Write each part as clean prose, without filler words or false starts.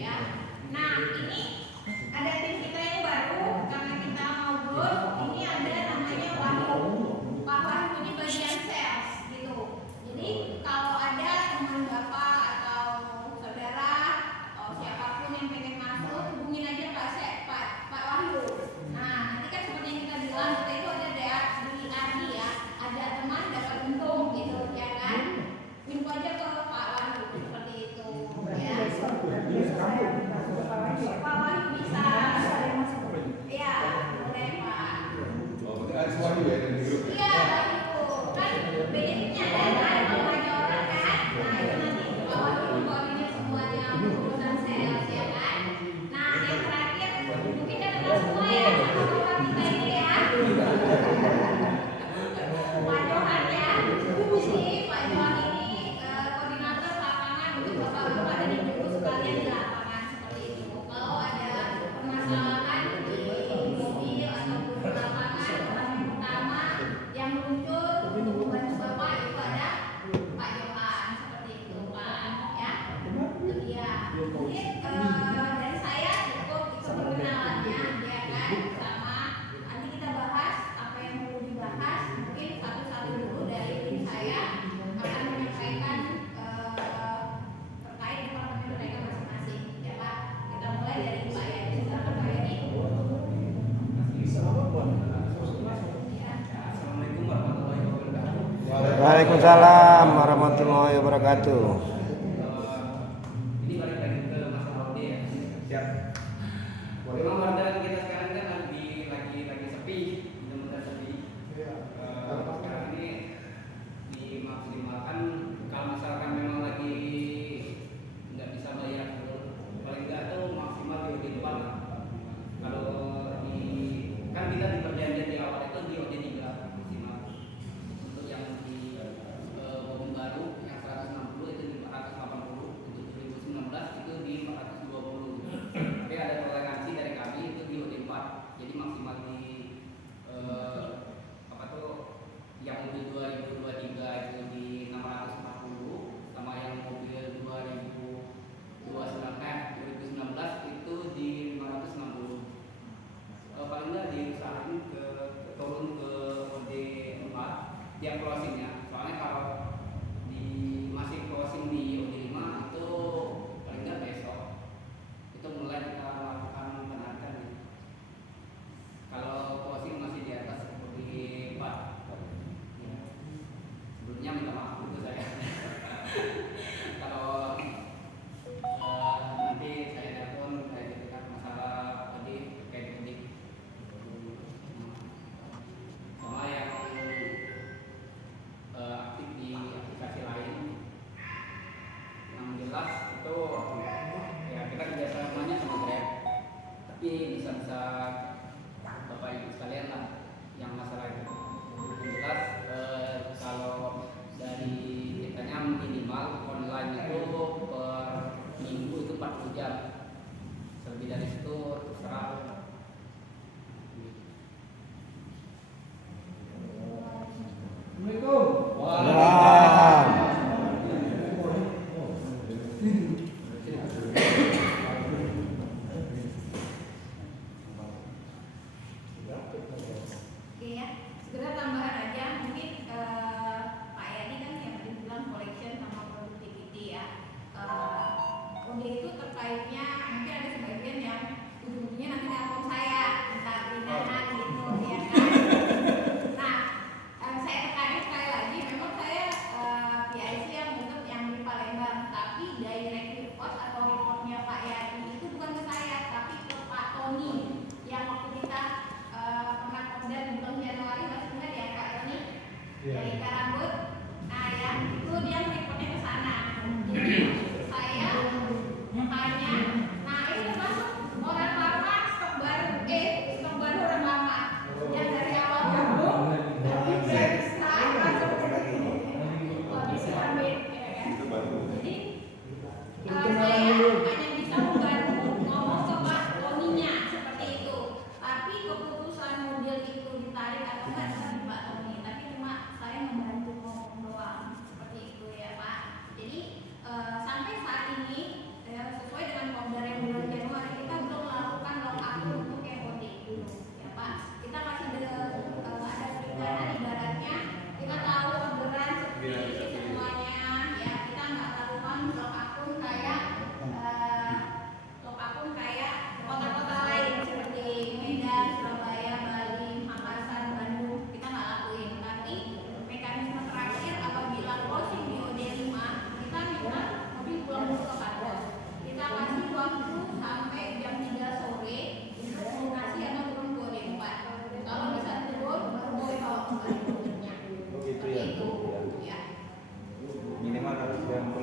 ya. Nah ini ada tim kita yang baru karena kita mau growth. Ini ada namanya Wahyu. Pak Wahyu ini bagian sales gitu. Jadi kalau ada teman bapak atau saudara atau siapapun yang pengen masuk, hubungin aja Pak Wahyu. Nah nanti kan seperti yang kita bilang kita itu ada DRD ya, ada teman dapat untung gitu ya kan. Info aja ke Pak Wahyu seperti itu ya. Pak Wahyu bisa ya, boleh Pak. Ada Wahyu ya dari grup. Iya Wahyu kan benefitnya ada kalau banyak orang kan. Nah itu nanti Pak Wahyu koordinir semuanya urusan sales ya kan. Nah yang terakhir mungkin udah kenal semua ya sama bapak kita ini ya. Pak Johan ya. Jadi Pak Johan ini koordinator lapangan untuk bapak-bapak dan ibu-ibu sekalian di lapangan seperti itu. Kalau ada permasalahan di mobil ataupun di lapangan, orang yang pertama yang muncul untuk membantu bapak itu ada Pak Johan seperti itu Pak ya. Itu dia. Mungkin dari saya cukup itu perkenalannya ya kan, sama nanti kita bahas apa yang perlu dibahas. Mungkin satu-satu dulu dari tim saya akan menyampaikan terkait departemen mereka masing-masing ya Pak. Kita mulai dari Pak Yani. Silakan Pak Yani. Assalamualaikum warahmatullahi wabarakatuh. Waalaikumsalam warahmatullahi wabarakatuh. Ini balik lagi ke masalah OD ya. Siap. Memang warga kita sekarang kan lagi sepi, benar-benar sepi. Sekarang ini dimaksimalkan kalau misalkan memang lagi nggak bisa bayar, paling nggak tuh maksimal di depan lah. Kalau kan kita di perjanjian di awal itu di OD 3 maksimal. Untuk yang di mobil baru yang 160 itu di 480, untuk 2019 itu di 420. Tapi ada toleransi dari kami itu di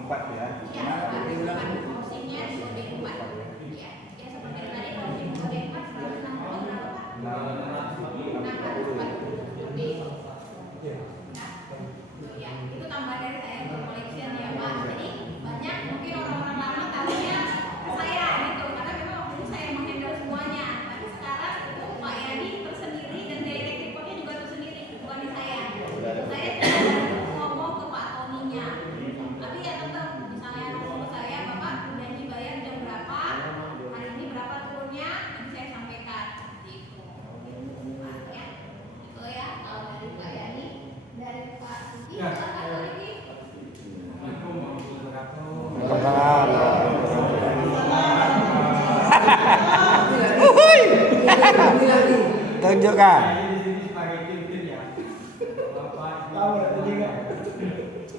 4 ya. Ya, porsinya di kode 4. Ya, ya seperti tadi porsi kode 4 160 berapa Pak? 640 seperti itu. Nah, ya, itu tambahan dari saya untuk collection ya Pak. Jadi banyak mungkin orang-orang lama tahunya ke saya gitu, karena memang waktu itu saya yang menghandle semuanya. Tapi sekarang itu Pak Yani tersendiri dan direct reportnya juga tersendiri, bukan di saya. Saya cuma ngomong ke Pak Toninya. Tapi ya tetap misalnya ngomong ke saya, Bapak janji bayar jam berapa, hari ini berapa turunnya, nanti saya sampaikan seperti itu. Nah, ya, itu ya kalau dari Pak Yani, dari Pak Suci, silakan Pak Riki. Tunjukkan.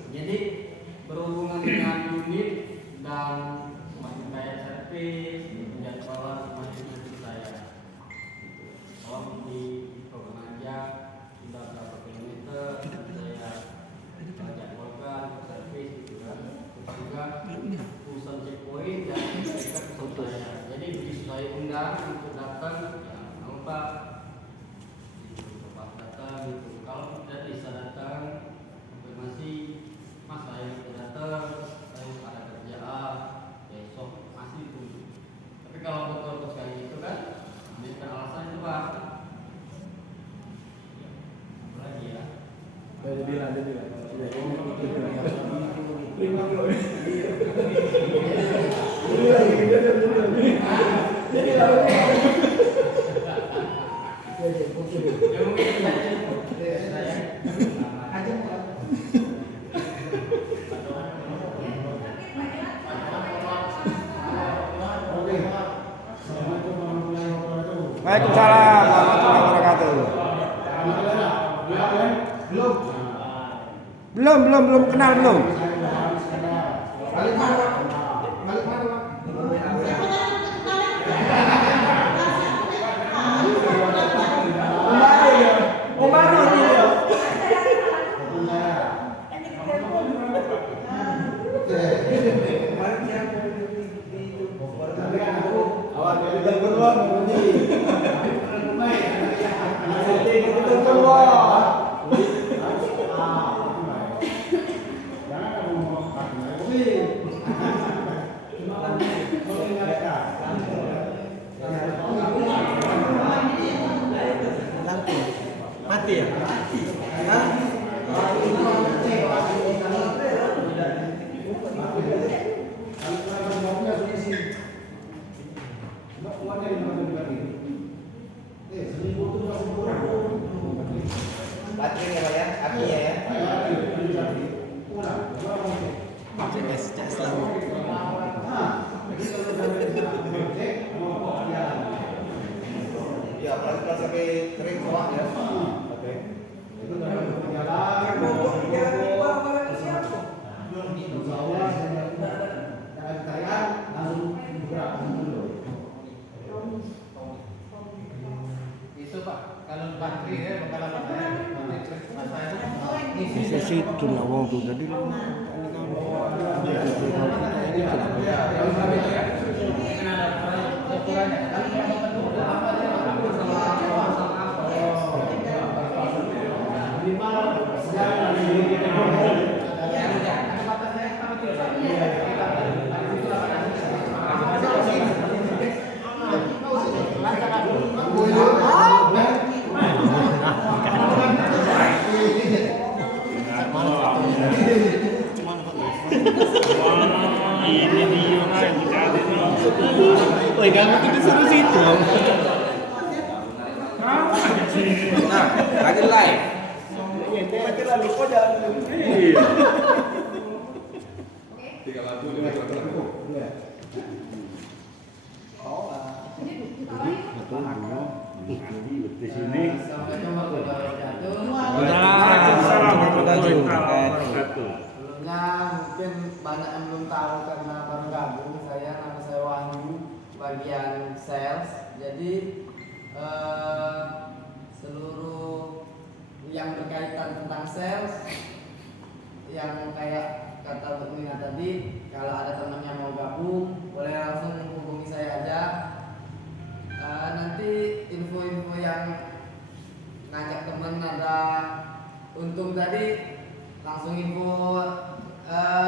Jadi berhubungan dengan unit dan masih bayar servis, penjadwalan masing-masing saya. Kalau di program aja sudah berapa kilometer saya jadwalkan servis gitu kan. Terus juga urusan checkpoint dan mereka pesan saya. Jadi begitu saya undang untuk datang, ya lupa gitu, pas datang gitu. Kalau tidak bisa datang, konfirmasi Mas saya tidak datang, saya ada kerjaan besok masih tunggu. Tapi kalau betul kayak gitu kan, ambilkan alasan itu Pak. Apa lagi ya? Jadi lah. Ya mungkin itu saja. Waalaikumsalam warahmatullahi wabarakatuh. Belum kenal belum. Mati ya? Baterainya Pak ya, apinya ya. CS selalu. Ya, pelan-pelan sampai kering semua ya. Oke. Itu Itu Pak, kalau baterai ya bakalan bisa sih itu lah wong tuh tadi lu Ini dia yang dicari. Woi, kamu tuh disuruh situ. Nah, lagi live. Iya. 3 di sini. Waalaikumsalam warahmatullahi wabarakatuh. Sebelumnya mungkin banyak yang belum tahu karena baru gabung. Nama saya Wahyu, bagian sales. Jadi seluruh yang berkaitan tentang sales, yang kayak kata Bu Mina tadi, kalau ada temannya mau gabung boleh langsung hubungi saya aja. Nanti info-info yang ngajak temen ada untung tadi langsung info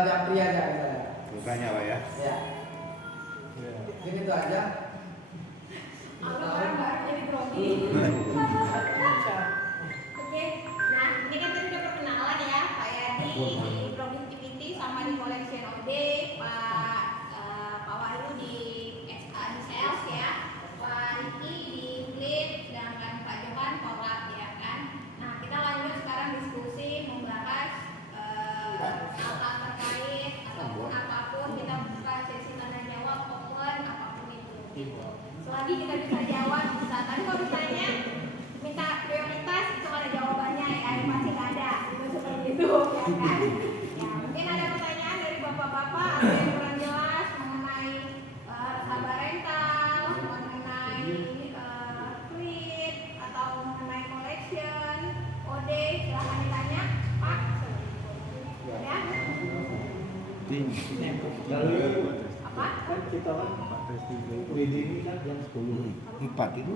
Japri aja saya. Bukannya Pak ya? Ya. Mungkin itu aja. Orang baru jadi grogi. Oke, nah ini kan tadi udah perkenalan ya, Pak Yadi di Productivity sama di Collection OD, Pak Wahyu di sales ya, Pak Riki di Flip, sedangkan Pak Johan Korlap ya kan. Nah kita lanjut sekarang diskusi membahas hal-hal terkait ataupun apapun, kita buka sesi tanya jawab open apapun itu. Selagi kita bisa jawab bisa. Tadi kalau ditanya minta prioritas itu ada jawabannya ya, pasti nggak ada itu seperti itu ya kan. Ya mungkin ada pertanyaan dari bapak-bapak ada yang kurang jelas mengenai sabar rental, mengenai fleet atau mengenai collection, OD, silahkan ditanya Pak. Ya. Apa? Kita kan WD ini kan jam 10. 4 itu.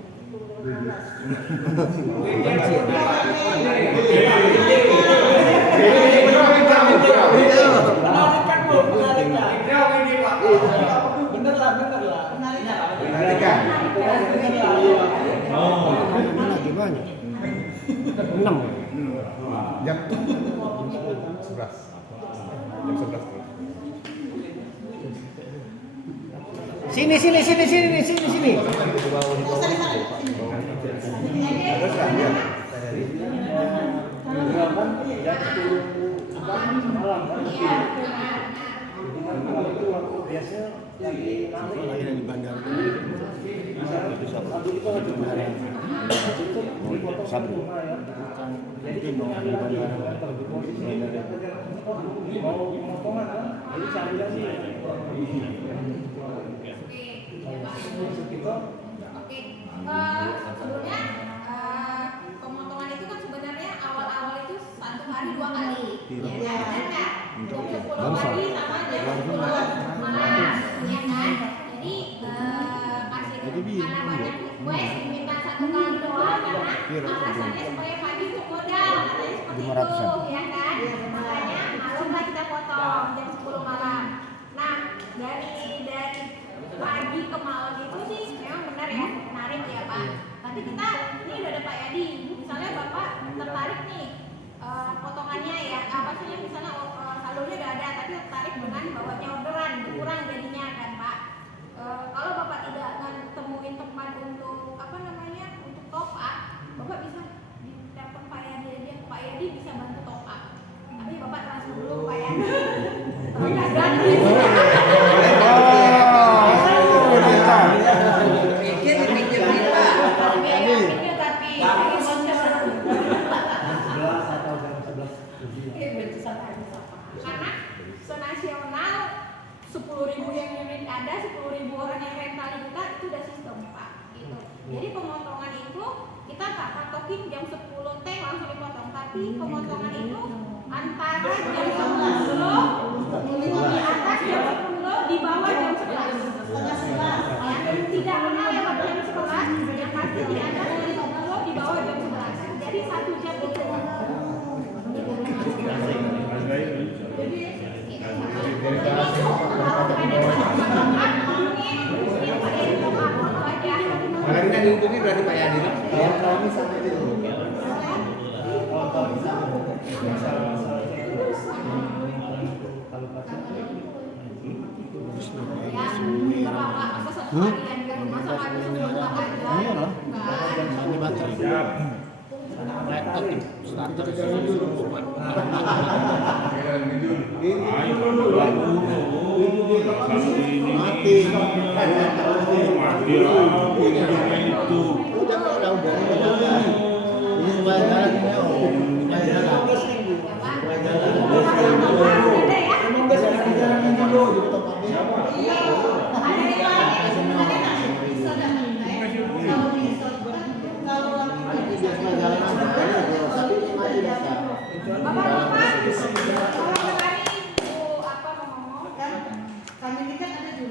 Bener lah. Menarikan. Oh. Lagi banyak. 6. Jam 11. Jam 11 terus. Sini. Terus kan ya. Jam 10 malam kan. Iya. Jadi kan malam itu waktu biasa lagi Lagi di bandara. Sabtu itu lagi bandara. Tutup dipotong Sabtu. rumah ya. Jadi kita ngambil lagi kantor di posisi mau pemotongan kan. Jadi cari lagi. Oke, sebelumnya pemotongan itu kan sebenarnya awal-awal itu 1 hari 2 kali, ya kan? Jam 10 pagi sama jam 10 malam, ya kan? Jadi kasih karena banyak request diminta 1 kali doang karena alasannya supaya pagi itu modal, katanya seperti itu, ya kan? Makanya malam lah kita potong jam 10 malam. Nah dari pagi ke malam itu sih memang benar ya, menarik ya Pak. Tapi kita ini udah ada Pak Yadi, misalnya Bapak tertarik nih potongannya ya, apa sih misalnya salurnya udah ada, tapi tertarik dengan bawanya orderan, kurang jadinya kan Pak. Kalau Bapak tidak temuin tempat untuk untuk top up, Bapak bisa ditelepon Pak Yadi aja, Pak Yadi bisa bantu top up. Tapi Bapak transfer dulu Pak Yadi. Terus gratis. Karena senasional 10.000 yang unit ada, 10.000 orang yang rental kita itu udah sistem Pak gitu. Jadi pemotongan itu kita nggak patokin jam 10 teh langsung dipotong, tapi pemotongan itu antara jam 10 di atas jam 10 di bawah jam 11. Tidak pernah lewat jam 11, yang pasti di atas jam 10 di bawah jam 11. Jadi 1 jam itu. Kemarin kan diuntungin berarti Pak Yadi. Kalau kami sampai itu. Kalau kami sampai masalah kalau pasien Ya, Bapak masa satu harian di rumah sama habis sebelum makan aja. Ini baterai. Siap. Laptop starter.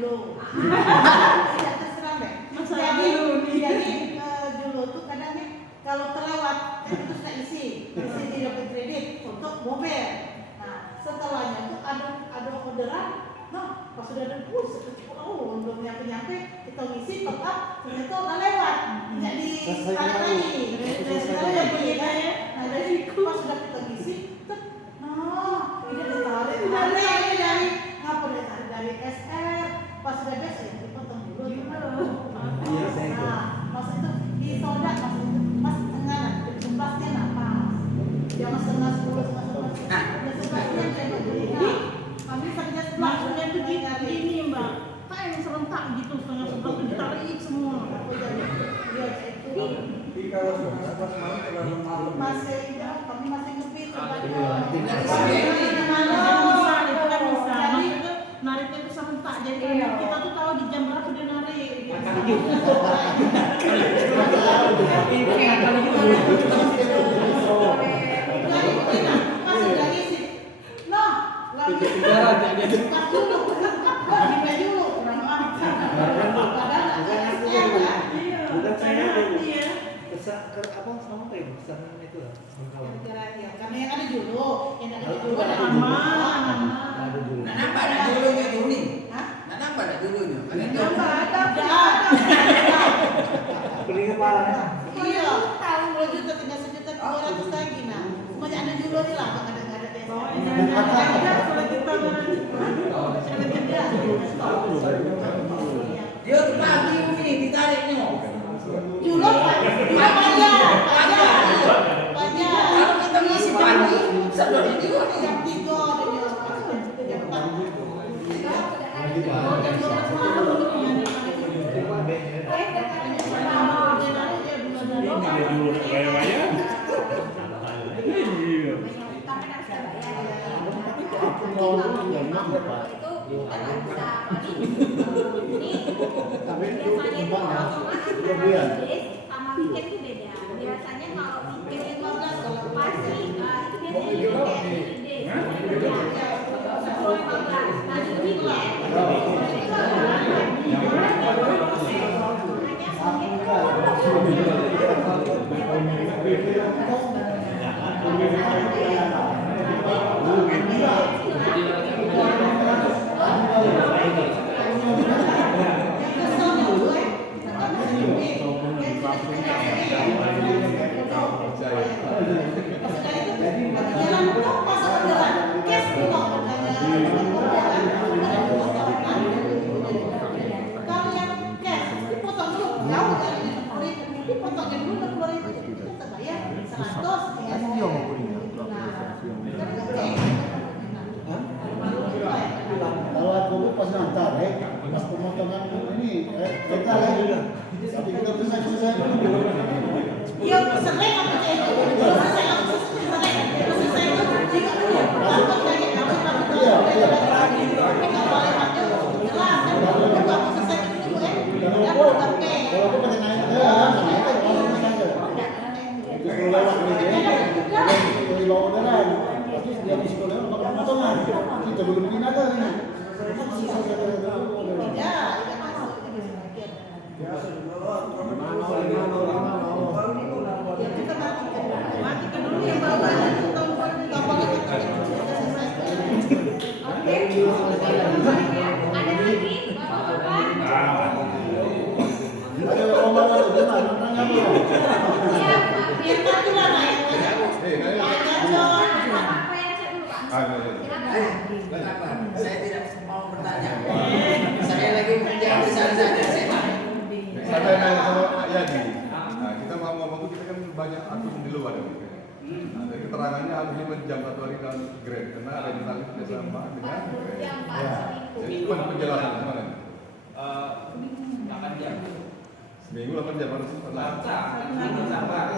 dulu. Tidak terserah deh. Jadi dulu tuh kadang nih kalau terlewat itu sudah isi di debit kredit untuk mobil. Nah setelahnya tuh ada orderan. Nah pas sudah ada untuk nyampe kita ngisi top up ternyata udah lewat jadi tarik lagi. Nah dari pas sudah kita ngisi tidak ditarik dari ngapa ditarik dari SR pas sudah biasa ya dipotong dulu. Nah maksud itu di soda maksud itu mas tengah jumlahnya napas jangan setengah 10 setengah 11 kayak begini. Kami kerja maksudnya tuh gini mbak, kan yang serentak gitu setengah 11 tuh ditarik semua. Tapi kalau sudah pas malam terlalu malam. Masih ya, kami masih ngebit. Maksudnya nariknya tuh serentak jadi kita tuh tahu di jam berapa dia narik. Masih lagi sih. Noh, lagi. Pas dulu. Dimulai dulu. Bukan saya pesan ke apa sama kayak pesanan itu lah. Karena yang ada dulu, yang ada dulu ada Aman. Ada dulu. Kenapa ada dulunya tuh nih? Hah? Kenapa ada dulunya? Beli kepalanya. Iya, tahu 10 juta tinggal 1.200.000 lagi nah. Semuanya ada dulu nih lah, nggak ada Dia tuh pagi ini ditariknya. Dulu pajak. Kalau kita ngisi pagi, sebenarnya juga nih. Jam 3 ada dia. Jam 4. Ini dulu bayar. Sama weekend itu beda. Biasanya kalau weekend 15 kalau pasti itu biasanya weekend. Kalau 15 nanti weekend. Kalau aku pas nantar, pas pemotongan ini, kita lagi tapi kita selesai dulu. Iya, sering apa kayak itu. Selesai itu juga dulu. Takut lagi kamu takut lagi. Enggak boleh pakai jelas kan. Kalau aku selesai dulu dapat tapi. Kalau aku pakai naik itu lewat media, di bawah udara. Tapi dia di sekolah pakai pemotongan. Kita belum pindah ke ini. Matikan dulu yang bawah itu tombol ada lagi bapak-bapak. Ada orang ada di mana? Nanya apa? Iya, biar satu lah yang apa yang saya dulu Pak. Saya tidak mau bertanya. Saya lagi kerja di sana saja. Saya nanya sama Yadi. Nah, kita mau ngomong tuh kita kan banyak akun di luar ya. Nah, dari keterangannya harus 5 jam satu hari dan grade karena ada yang tali kerjasama dengan jadi penjelasan gimana? 8 jam. Seminggu 8 jam harus Baca, ini sabar.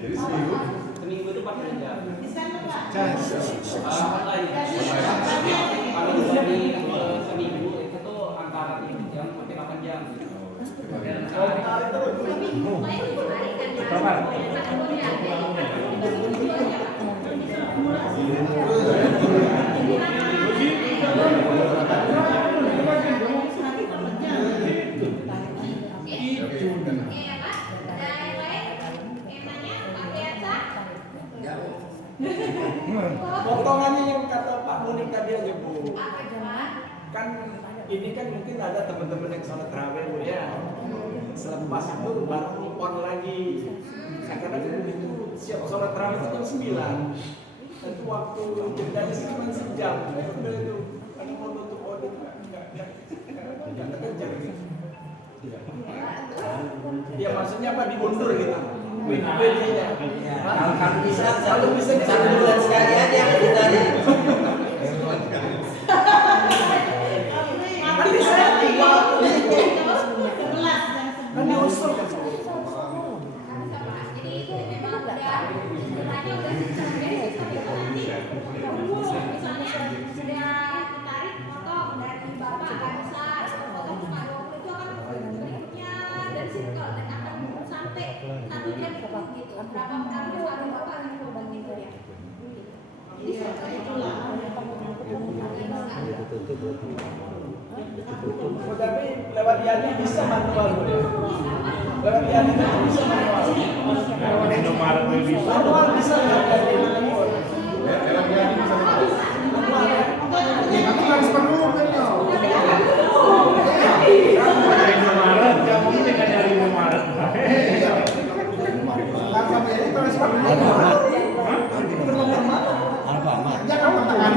Jadi seminggu Seminggu itu 4 jam. Di sana Pak. Online. Kalau dari seminggu itu tuh antara 7 jam sampai 8 jam. Dan Tapi pokoknya itu hari kan ya. Potongannya yang kata Pak Munik tadi aja Bu. Apa itu Pak? Kan ini kan mungkin ada teman-teman yang sholat tarawih Bu ya. Selepas itu baru on lagi. Karena itu siap sholat tarawih itu jam 9. Itu waktu jedanya cuma sejam. Udah itu. Kalau mau tutup audit nggak kejar gitu. Ya maksudnya apa diundur gitu. WD-nya. Kalau bisa Kalau bisa satu bulan sekali aja kita nih. Kan bisa tinggal. 11 dan Kan diusul kan. Jadi itu memang udah istilahnya udah dari sistem itu nanti misalnya sudah ditarik foto dari bapak nggak bisa foto cuma 20 itu akan berikutnya dan circle dan akan sampai 1 jam gitu berapa kali baru bapak akan berubah gitu ya. iya itulah. Oh, tapi lewat Yani bisa manual Bu ya. Lewat Yani kan bisa manual. Lewat Indomaret bisa. Manual bisa lewat Yani. Lewat Yani bisa Manual ya. Ya, kamu harus perlu kan ya. Dari Indomaret, yang mungkin kan dari Indomaret. Kakak ini harus perlu. Jangan tangan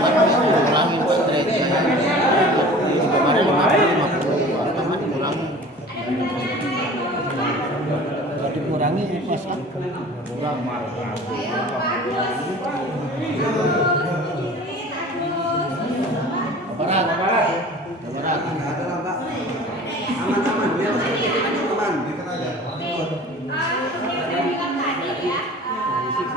Kurangin straight ya. Kemarin 50 Alfamart dikurangi. Kalau dikurangi pas kan kurang Ayo Pak Agus. Barat. Aman-aman biar aman. Oke, seperti yang saya bilang tadi ya,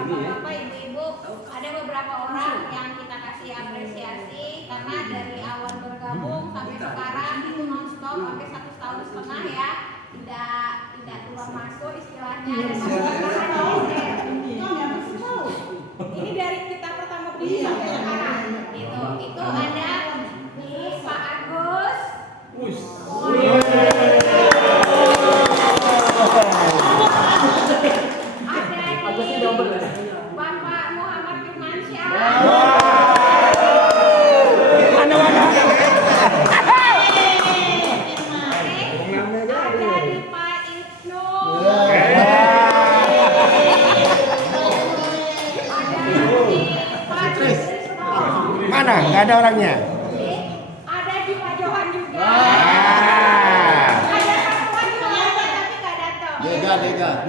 Bapak Ibu-Ibu, ada beberapa orang yang kita kasih apresiasi karena dari awal bergabung sampai sekarang itu nonstop sampai 1,5 tahun ya, tidak keluar masuk istilahnya. Ini dari kita pertama berdiri sampai sekarang, gitu. Itu ada di Pak Agus. Ada di Bapak Muhammad Firmansyah. Ada di Pak Ibnu. Ada di Pak Trisno. Mana? Nggak ada orangnya. Ada di Pak Johan juga. Ah. Ada Pak Johan juga tapi nggak datang. Dega. Ada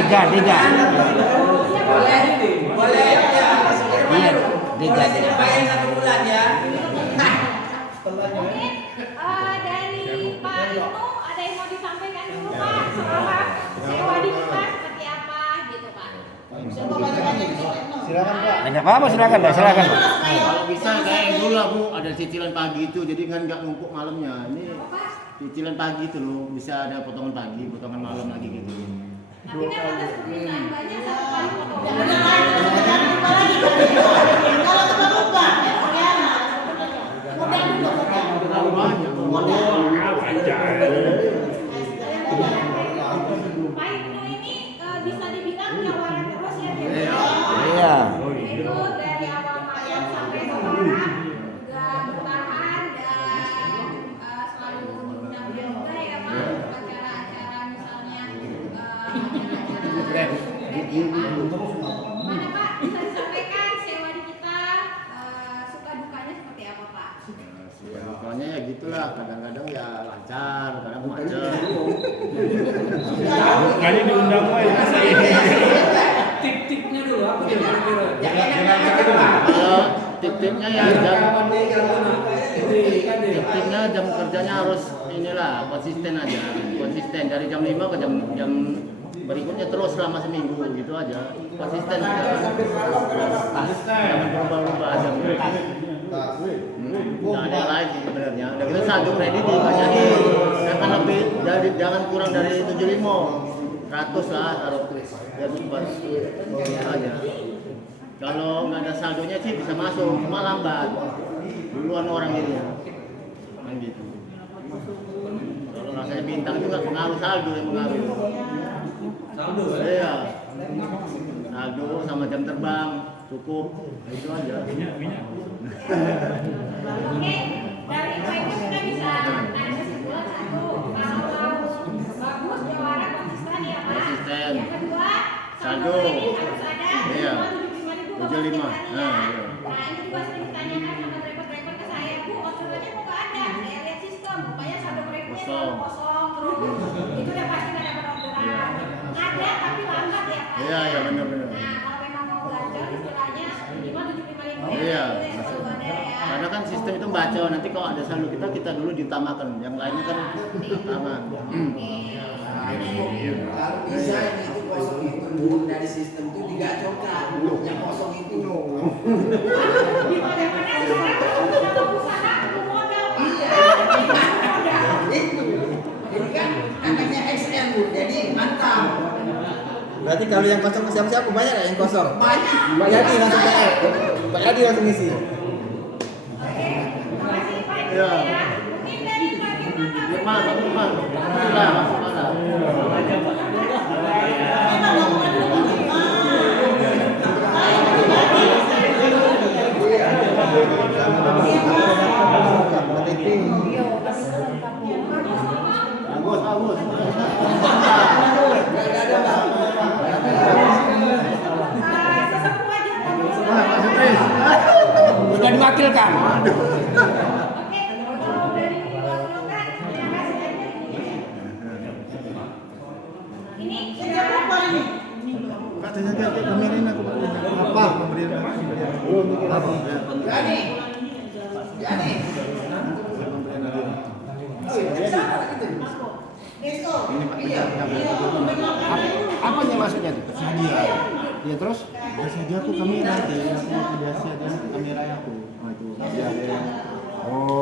Dega. Dega. Boleh ya. Iya, Dega. Bayar 1 bulan ya. Mungkin dari Pak Ibnu ada yang mau disampaikan dulu Pak soal sewa di kita seperti apa gitu Pak. Coba balik-balik. Silakan Pak. Nggak apa-apa, silakan Pak, silakan. Kalau bisa kayak yang dulu lah Bu, ada cicilan pagi itu, jadi kan nggak numpuk malamnya. Ini cicilan pagi itu loh, bisa ada potongan pagi, potongan malam lagi gitu. Tapi kan atas permintaan banyak satu kali potong. Kalau berubah, ya. Mudah dulu. Terlalu banyak. Pak Ibnu ini bisa dibilang tawaran terus ya dia. Iya. Itu dari awal Maret sampai sekarang juga bertahan dan selalu diundang juga ya Pak acara-acara misalnya acara-acara mana Pak bisa disampaikan sewa di kita suka dukanya seperti apa Pak? Pokoknya ya gitulah, kadang-kadang ya lancar, kadang macet. Kali diundang Pak. Tip-tipnya dulu apa kira-kira? Kalau tip-tipnya ya tip-tipnya jam kerjanya harus inilah konsisten aja, konsisten dari jam 5 ke jam berikutnya terus selama seminggu gitu aja, konsisten jangan berubah-ubah jam. Nggak ada lain sih sebenarnya. Udah gitu saldo kredit nggak jadi, kan lebih dari jangan kurang dari 75, 100 lah kalau biar cepat aja. Kalau nggak ada saldonya sih bisa masuk, cuma lambat. Duluan orang ini ya, kan gitu. Kalau rasanya bintang juga pengaruh saldo yang pengaruh. Saldo ya? Iya. saldo sama jam terbang cukup. Nah, itu aja. Oke, dari poinnya kita bisa tarik kesimpulan satu, kalau bagus jawara konsisten ya Pak. Konsisten. Yang kedua, Saldo. ini harus ada Iya. 75.000 Bapak 75. setiap hari ya. Nah, iya. Nah ini juga sering ditanyakan sama driver-driver ke saya, Bu orderannya kok nggak ada? Saya lihat sistem, pokoknya saldo rekeningnya selalu kosong terus. Itu udah pasti nggak dapat orderan. Ada tapi lambat ya Pak. Iya, iya benar. Nah kalau memang mau gacor istilahnya minimal 75.000 ya. Iya. Itu yang selalu ada ya. Karena kan sistem itu baca, nanti kalau ada saldo kita dulu diutamakan, yang lainnya kan aman. Kalau bisa ini itu kosong itu dari sistem itu digacorkan, yang kosong itu. Di mana-mana sekarang kalau udah usaha perlu modal Pak. Itu. Ini kan namanya XM Bu, jadi mantap. Berarti kalau yang kosong siapa-siapa banyak ya yang kosong? Banyak. Pak Yadi langsung PR. Pak Yadi langsung isi. Oke, makasih Pak. Iya. Ya. Mungkin dari Pak Firman. Alhamdulillah, mana? Bagus. Sesepuh aja ngomong. Sudah diwakilkan. Oke, kalau dari Bapak, terima kasih aja ini. Sejak berapa ini? Katanya kayak pamerin aku apa pemberian apa Jadi. Desko. Iya. Apanya maksudnya tuh? hadiah. Ya terus? Biasa aja aku kamera nanti aku biasa ada kamera aku. Oh itu hadiah. Oh